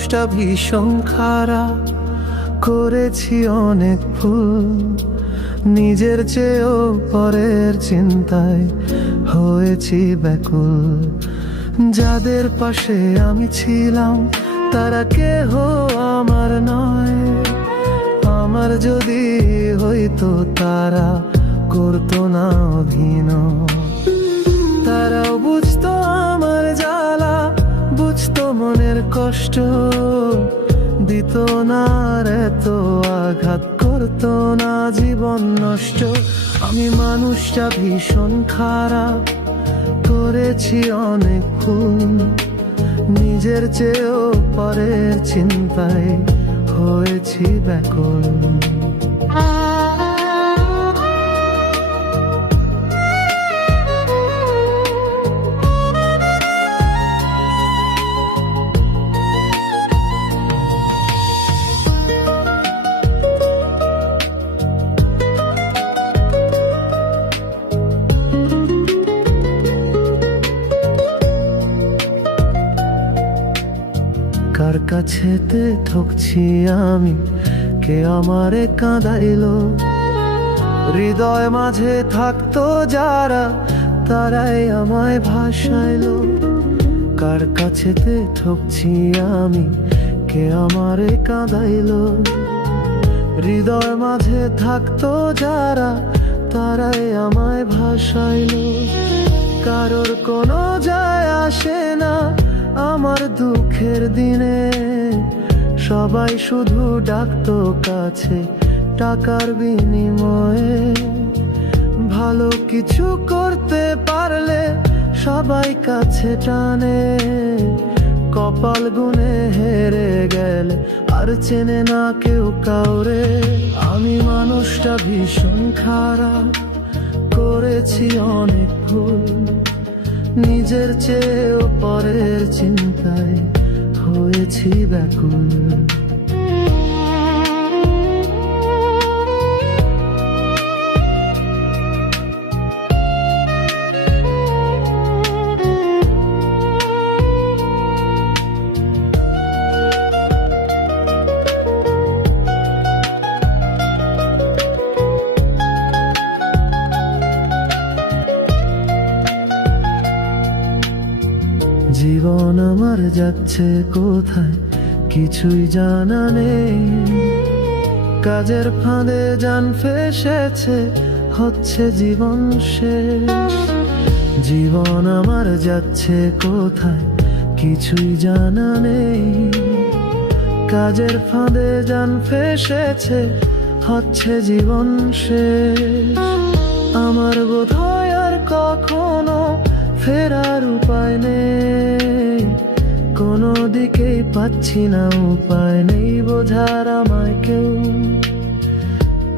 মানুষটা ভীষণ খারাপ, করেছি অনেক ভুল, নিজের চেয়েও পরের চিন্তায় হয়েছি ব্যাকুল। যাদের পাশে আমি ছিলাম তারা কেহ আমার নয়, আমার যদি হইতো তারা করতো না অভিনয়। তারাও বুঝতো আমার জ্বালা, বুঝতো মনের কষ্ট, দিত না আর এত আঘাত, করতো না জীবন নষ্ট। আমি মানুষটা ভীষণ খারাপ, করেছি অনেক ভুল, নিজের চেয়েও পরের চিন্তায় হয়েছি ব্যাকুল। কার কাছেতে ঠকছি আমি, কে আমারে কাঁদাইলো, হৃদয় মাঝে থাকতো যারা তারাই আমায় ভাসাইলো। কার কাছেতে ঠকছি আমি, কে আমারে কাঁদাইলো, হৃদয় মাঝে থাকতো যারা তারাই আমায় ভাসাইলো। কারোর কোনো যায় আসে না আমার দুঃখের দিনে, সবাই শুধু ডাকতো কাছে টাকার বিনিময়ে। ভালো কিছু করতে পারলে সবাই কাছে টানে, কপাল গুনে হেরে গেলে আর চেনে না কেউ কাউরে। আমি মানুষটা ভীষণ খারাপ, করেছি অনেক ভুল, নিজের চেয়েও পরের চিন্তায় হয়েছি ব্যাকুল। জীবন আমার যাচ্ছে কোথায় কিছুই জানা নেই, কাজের ফাঁদে জান ফেসেছে হচ্ছে জীবন শেষ। জীবন আমার যাচ্ছে কোথায় কিছুই জানা নেই, কাজের ফাঁদে জান ফেসেছে হচ্ছে জীবন শেষ। আমার বোধহয় আর কখনো ফেরার উপায় নেই, কোনো দিকেই পাচ্ছি না উপায় নেই বোঝার আমায় কেউ।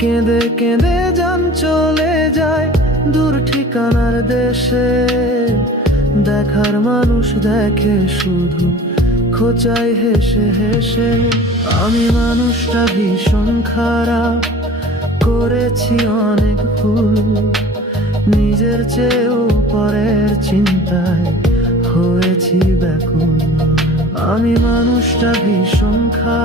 কেঁদে কেঁদে জান চলে যায় দূর ঠিকানার দেশে, দেখার মানুষ দেখে শুধু খোঁচায় হেসে হেসে। আমি মানুষটা ভীষণ খারাপ, করেছি অনেক ভুল, নিজের চেয়েও পরের চিন্তায় হয়েছি ব্যাকুল। আমি মানুষটা ভীষণ খারাপ।